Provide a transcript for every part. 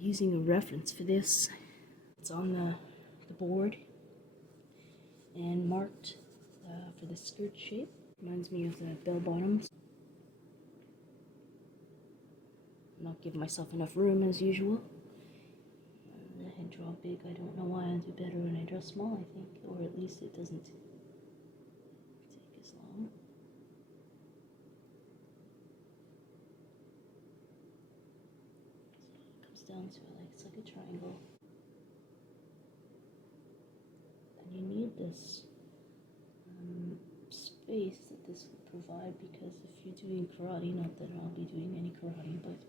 using a reference for this. It's on the board and marked for the skirt shape. Reminds me of the bell bottoms. I'm not giving myself enough room as usual. I draw big. I don't know why I do better when I draw small, I think. Or at least it doesn't take as long. So it comes down to it's like a triangle. And you need this space that this will provide, because if you're doing karate, not that I'll be doing any karate, but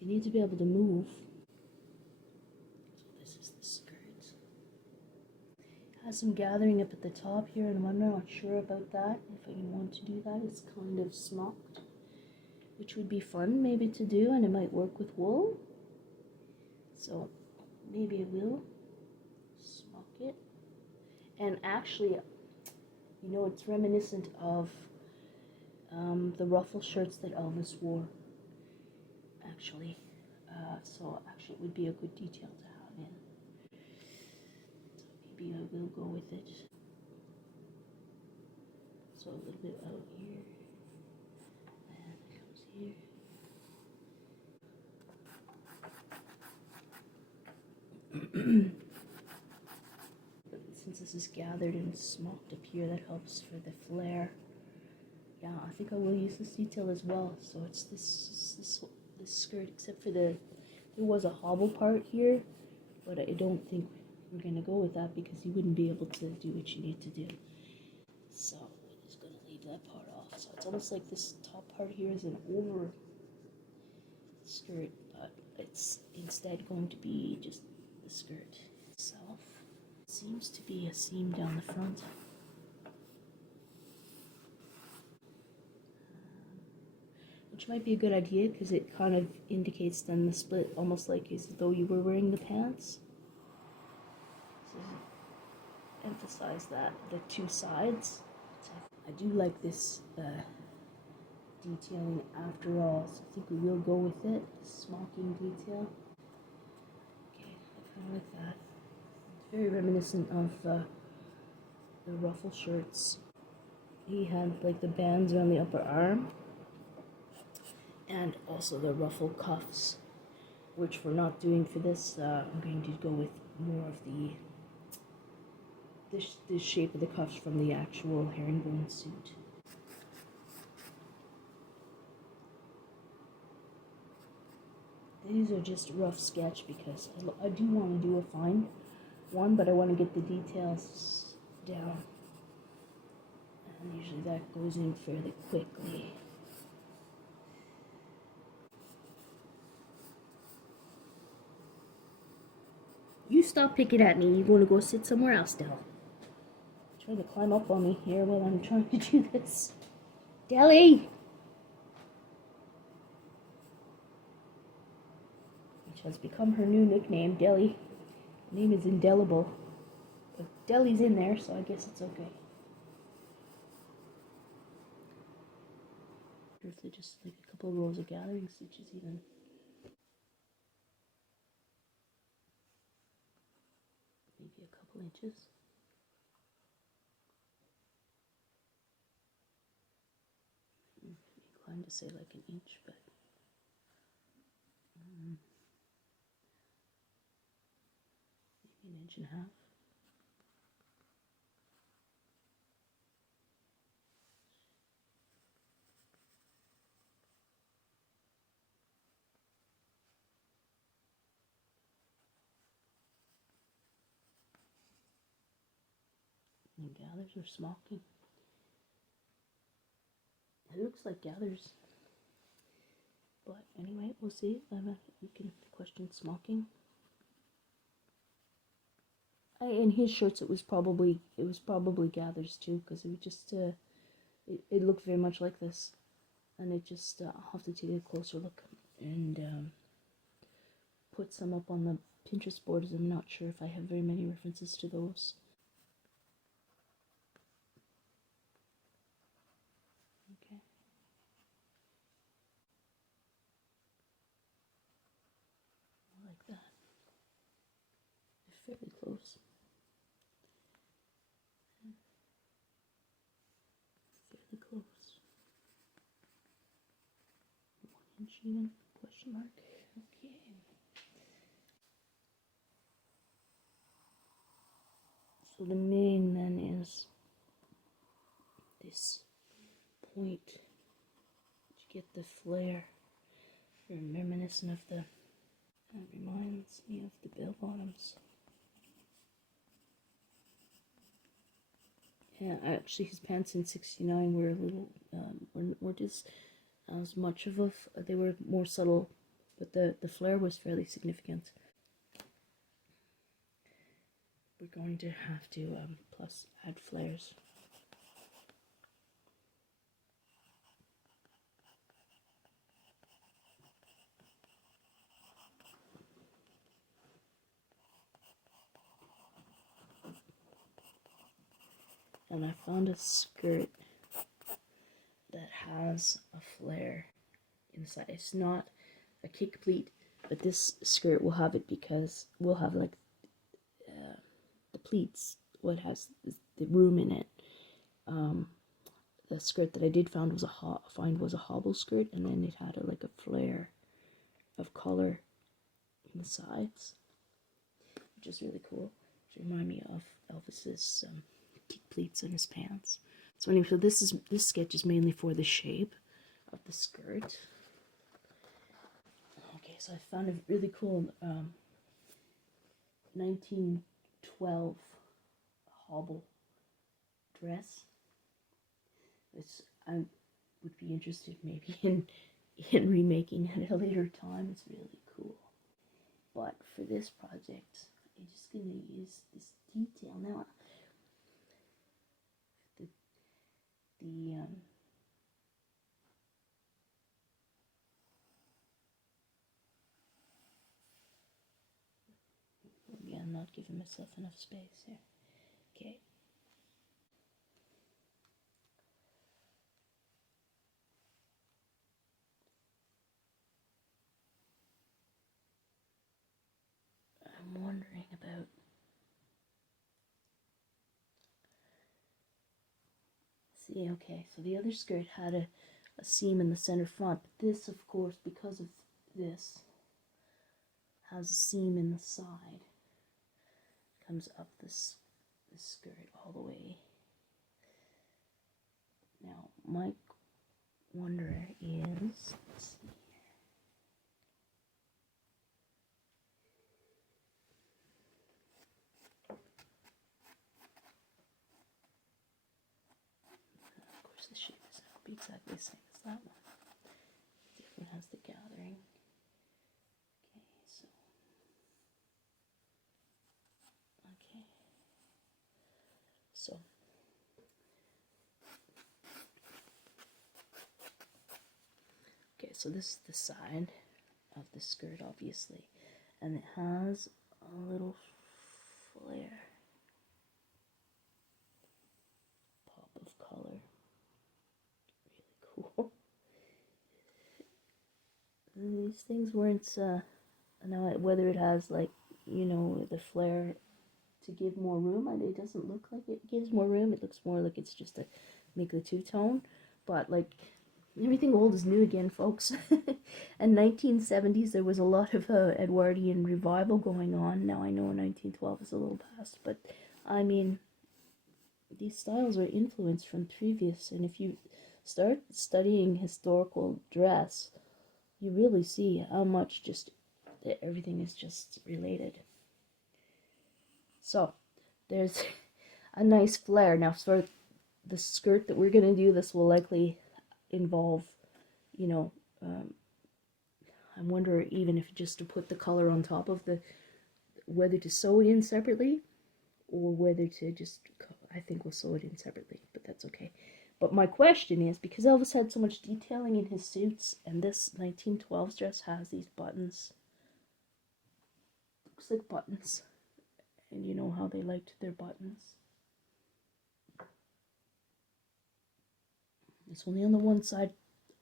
you need to be able to move. So this is the skirt. It has some gathering up at the top here, and I'm not sure about that. If I want to do that, it's kind of smocked, which would be fun maybe to do, and it might work with wool. So maybe I will smock it. And actually, you know, it's reminiscent of the ruffle shirts that Elvis wore, actually. So actually it would be a good detail to have in. So maybe I will go with it. So a little bit out here, and it comes here. But since this is gathered and smocked up here, that helps for the flare. Yeah, I think I will use this detail as well. So it's this skirt, except for there was a hobble part here, but I don't think we're gonna go with that because you wouldn't be able to do what you need to do. So we're just gonna leave that part off. So it's almost like this top part here is an over skirt, but it's instead going to be just the skirt itself. It seems to be a seam down the front. Which might be a good idea because it kind of indicates then the split, almost like as though you were wearing the pants. So emphasize that, the two sides. I do like this detailing after all, so I think we will go with it. Smocking detail. Okay, I kind of like that. It's very reminiscent of the ruffle shirts. He had like the bands around the upper arm, and also the ruffle cuffs, which we're not doing for this. I'm going to go with more of the shape of the cuffs from the actual herringbone suit. These are just rough sketch because I do want to do a fine one, but I want to get the details down. And usually that goes in fairly quickly. You stop picking at me. You want to go sit somewhere else, Del. Trying to climb up on me here while I'm trying to do this. Deli! Which has become her new nickname, Deli. Her name is indelible. But Deli's in there, so I guess it's okay. Or if they're just like a couple of rows of gathering stitches even. Maybe a couple inches. I'm inclined to say like an inch, but maybe an inch and a half. And gathers are smocking. It looks like gathers. But anyway, we'll see. We can question smocking. In his shirts, it was probably gathers too, because it was just it looked very much like this, and it just I'll have to take a closer look and put some up on the Pinterest boards. I'm not sure if I have very many references to those. Okay. Well, like that. They're fairly close. Fairly close. 1 inch even? Question mark. Okay. So the main then is this point to get the flare, reminiscent of the. That reminds me of the bell bottoms. Yeah, actually, his pants in '69 were a little, weren't as much of a. They were more subtle, but the flare was fairly significant. We're going to have to plus add flares. And I found a skirt that has a flare inside. It's not a kick pleat, but this skirt will have it because we'll have like the pleats. What has the room in it. The skirt that I did find was a hobble skirt, and then it had like a flare of color in the sides, which is really cool. To remind me of Elvis's kick pleats in his pants. So anyway, so this sketch is mainly for the shape of the skirt. Okay, so I found a really cool 1912 hobble dress, which I would be interested maybe in remaking at a later time. It's really cool. But for this project, I'm just going to use this detail. Now, yeah, I'm not giving myself enough space here. Okay. I'm wondering about. See, okay, so the other skirt had a seam in the center front, but this, of course, because of this, has a seam in the side. Comes up this skirt all the way. Now, my wonder is, let's see here. Of course, the shape is not be exactly the same as that one. The other one has the gathering. So okay, so this is the side of the skirt, obviously, and it has a little flare, pop of color, really cool. And these things weren't, now whether it has like, the flare to give more room, and it doesn't look like it gives more room. It looks more like it's just to make the two-tone, but like, everything old is new again, folks. In 1970s, there was a lot of Edwardian revival going on. Now I know 1912 is a little past, but I mean, these styles are influenced from previous, and if you start studying historical dress, you really see how much just everything is just related. So there's a nice flare. Now for the skirt that we're going to do, this will likely involve, I wonder even if just to put the color on top of whether to sew it in separately or whether to just, I think we'll sew it in separately, but that's okay. But my question is, because Elvis had so much detailing in his suits, and this 1912 dress has these buttons, looks like buttons, and you know how they liked their buttons. It's only on the one side,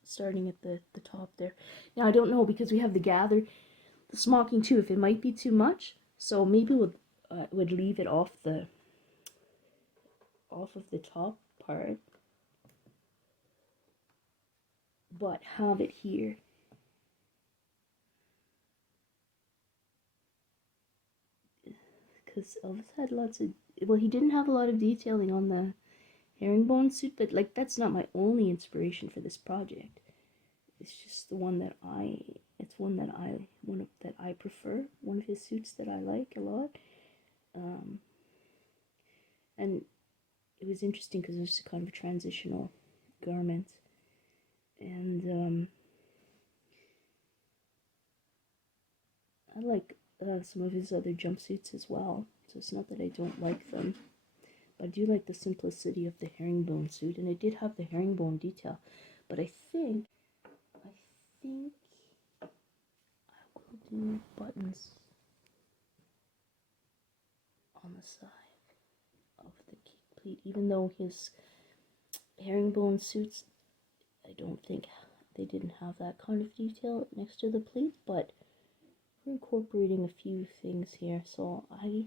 starting at the top there. Now I don't know, because we have the the smocking too, if it might be too much. So maybe would leave it off of the top part, but have it here. Because Elvis had lots of, well, he didn't have a lot of detailing on the herringbone suit, but like that's not my only inspiration for this project. It's just the one that I prefer, one of his suits that I like a lot. And it was interesting because it was kind of a transitional garment. And I like some of his other jumpsuits as well, so it's not that I don't like them. But I do like the simplicity of the herringbone suit, and it did have the herringbone detail. But I think I will do buttons on the side of the cape pleat, even though his herringbone suits, I don't think they didn't have that kind of detail next to the pleat, but we're incorporating a few things here, so I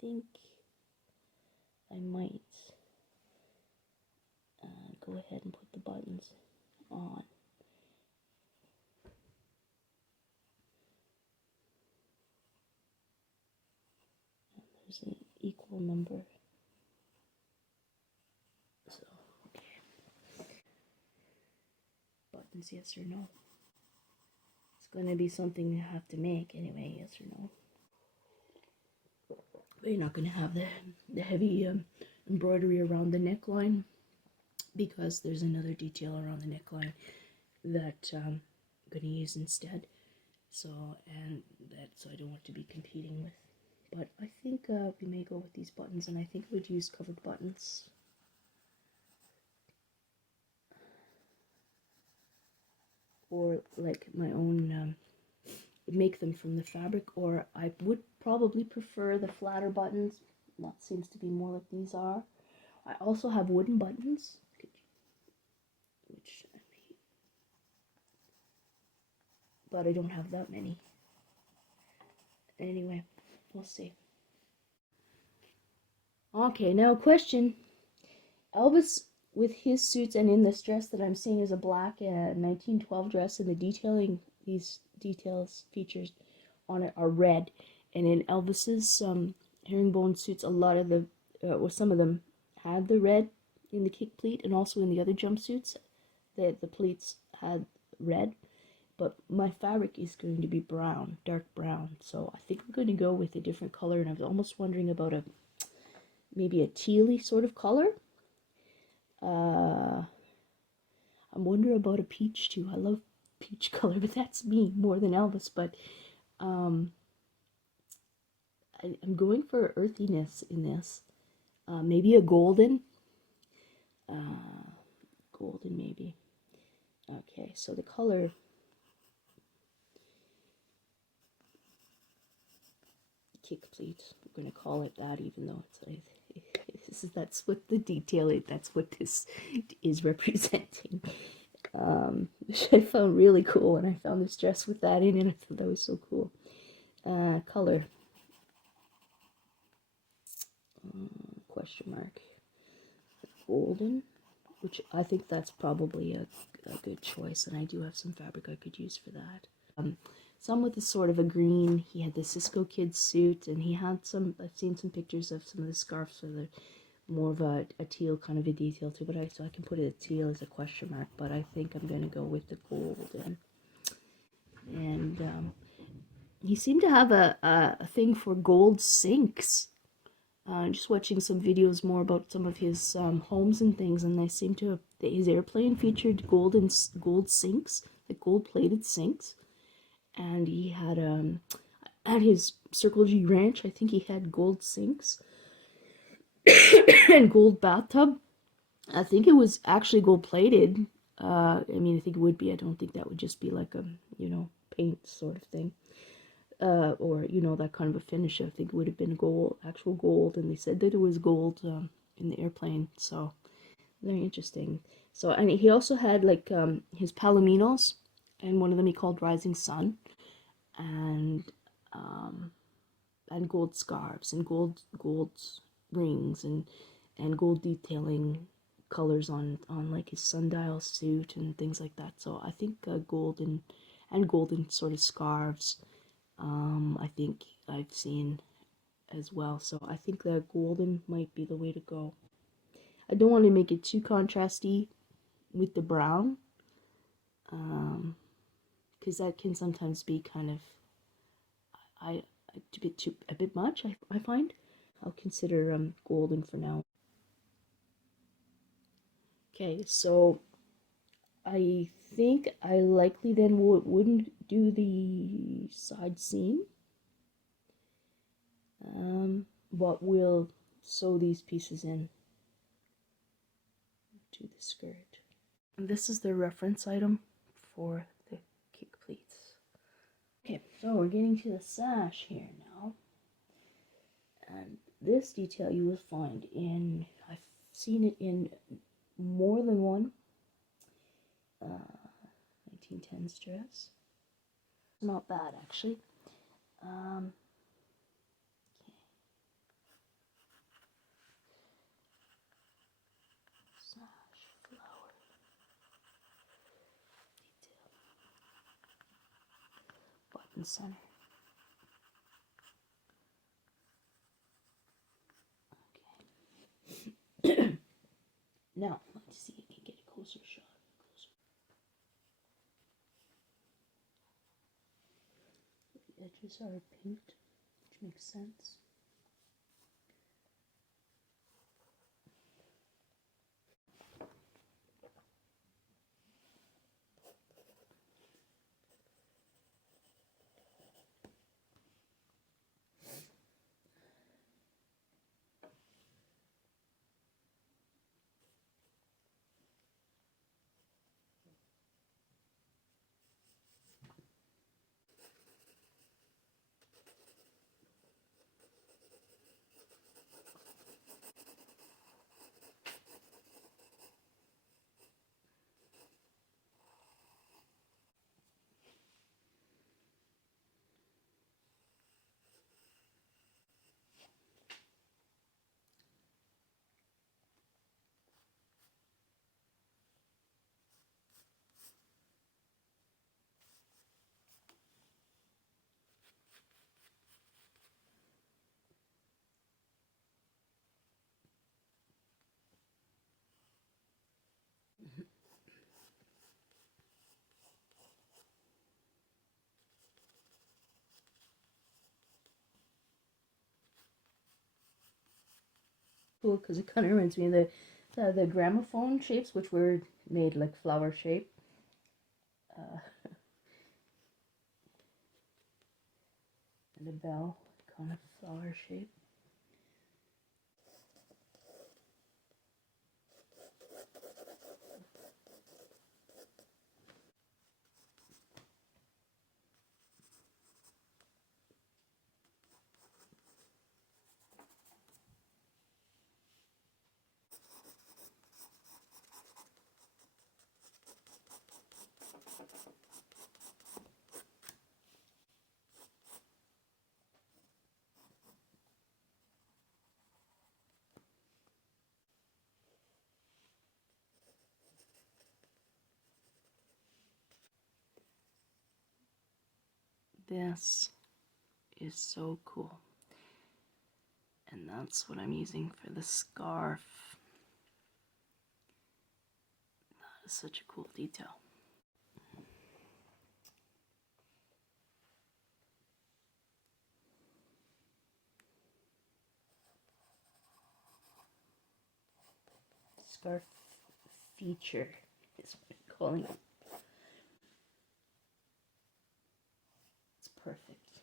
think I might go ahead and put the buttons on. And there's an equal number. So, okay. Buttons, yes or no? It's going to be something you have to make anyway, yes or no? But you're not going to have the heavy embroidery around the neckline, because there's another detail around the neckline that I'm going to use instead. So I don't want to be competing with. But I think we may go with these buttons, and I think I would use covered buttons. Or like my own, make them from the fabric, or I would probably prefer the flatter buttons. That seems to be more like these are. I also have wooden buttons, but I don't have that many. Anyway, we'll see. Okay, now question. Elvis, with his suits and in this dress that I'm seeing is a black 1912 dress, and the detailing, these details, features on it are red. And in Elvis's herringbone suits, a lot of the, well, some of them had the red in the kick pleat, and also in the other jumpsuits, the pleats had red. But my fabric is going to be brown, dark brown, so I think I'm going to go with a different color. And I was almost wondering about maybe a tealy sort of color. I'm wondering about a peach too. I love peach color, but that's me more than Elvis. But I'm going for earthiness in this. Maybe a golden. Golden maybe. Okay, so the color. Kick pleat. We're going to call it that, even though that's what the detail is. That's what this is representing. Which I found really cool, and I found this dress with that in it. I thought that was so cool. Color. Question mark. Golden, which I think that's probably a good choice, and I do have some fabric I could use for that. Some with a sort of a green. He had the Cisco Kid suit, and he had some, I've seen some pictures of some of the scarves with more of a teal kind of a detail too, but so I can put it a teal as a question mark, but I think I'm going to go with the golden. And he seemed to have a thing for gold sinks. Just watching some videos more about some of his homes and things, and they seem to, his airplane featured gold sinks, like gold-plated sinks. And he had at his Circle G ranch, I think he had gold sinks and gold bathtub. I think it was actually gold plated. I mean, I think it would be. I don't think that would just be like a paint sort of thing, or that kind of a finish. I think it would have been gold, actual gold, and they said that it was gold in the airplane. So very interesting. So, and he also had like his palominos, and one of them he called Rising Sun. and um, gold scarves and gold rings and gold detailing colors on like his sundial suit and things like that. So I think golden sort of scarves. I think I've seen as well. So I think that golden might be the way to go. I don't want to make it too contrasty with the brown, because that can sometimes be kind of I a bit much. I find. I'll consider golden for now. Okay, so I think I likely then wouldn't do the side seam, but we'll sew these pieces in to the skirt. And this is the reference item for the kick pleats. Okay, so we're getting to the sash here now. And this detail you will find I've seen it in more than one 1910s dress. Not bad, actually. Okay. Sash, flower, detail, button center. Okay. Now, let's see if I can get a closer shot. The edges are pinked, which makes sense. Cool, because it kind of reminds me of the gramophone shapes, which were made like flower shape. And a bell, kind of flower shape. This is so cool. And that's what I'm using for the scarf. That is such a cool detail. Scarf feature is what I'm calling it. It's perfect.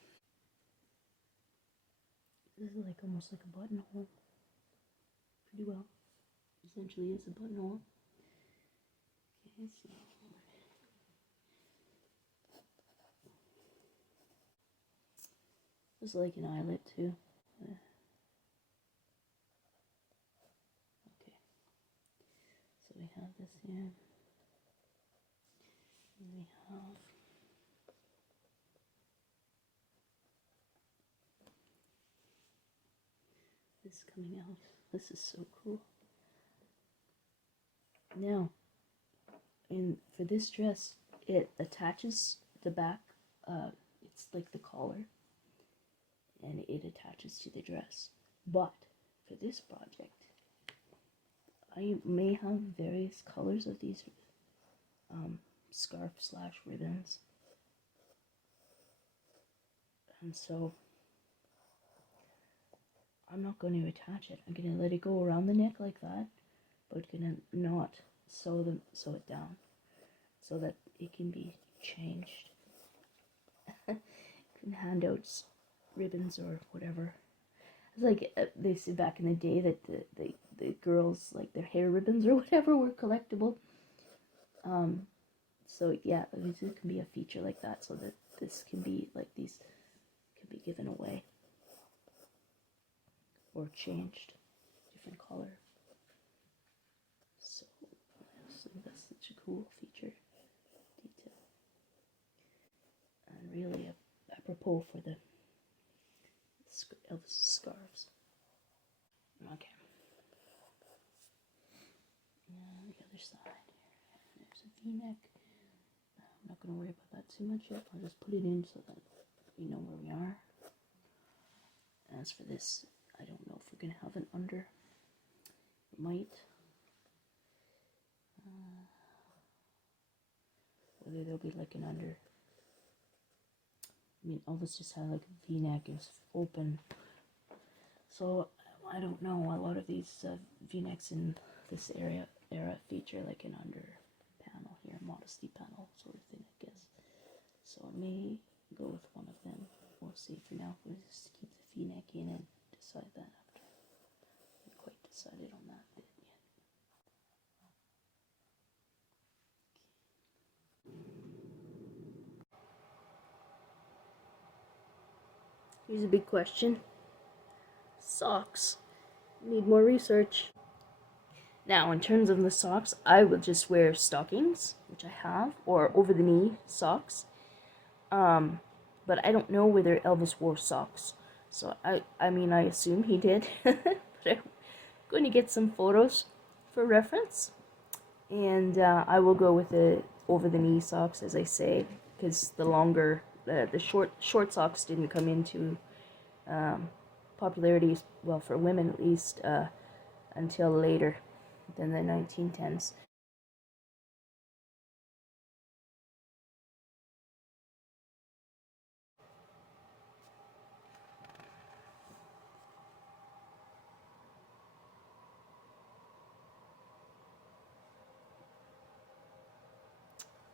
This is like almost like a buttonhole. Pretty well. Essentially is a buttonhole. Okay, so it's like an eyelet too. Okay. So we have this here. And we have this coming out. This is so cool. Now, for this dress, it attaches the back. It's like the collar, and it attaches to the dress. But for this project, I may have various colors of these scarf / ribbons, and so I'm not going to attach it. I'm going to let it go around the neck like that, but going to not sew it down so that it can be changed. You can hand out ribbons or whatever. It's like they said back in the day that the girls, like, their hair ribbons or whatever were collectible. So yeah, it can be a feature like that, so that this can be like, these can be given away or changed, different color. So that's such a cool feature, detail, and really apropos for the Elvis scarves. Okay. And the other side here. There's a V-neck. I'm not going to worry about that too much yet. I'll just put it in so that we know where we are. As for this, I don't know if we're going to have an under. It might. Whether there'll be like an under. I mean, Elvis just had like a V-neck. It was open. So I don't know. A lot of these V-necks in this era feature like an under panel here, modesty panel sort of thing, I guess. So I may go with one of them. We'll see. For now, we'll just keep the V-neck in and decide that after. I haven't quite decided on that bit yet. Here's a big question. Socks. Need more research. Now, in terms of the socks, I would just wear stockings, which I have, or over-the-knee socks. But I don't know whether Elvis wore socks. So, I mean, I assume he did. But I'm going to get some photos for reference. And I will go with the over-the-knee socks, as I say, because the short socks didn't come into popularity, well, for women at least, until later than the 1910s.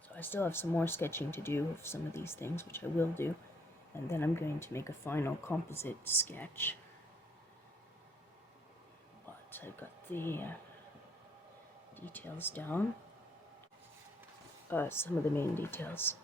So I still have some more sketching to do of some of these things, which I will do, and then I'm going to make a final composite sketch. But I've got the details down, some of the main details.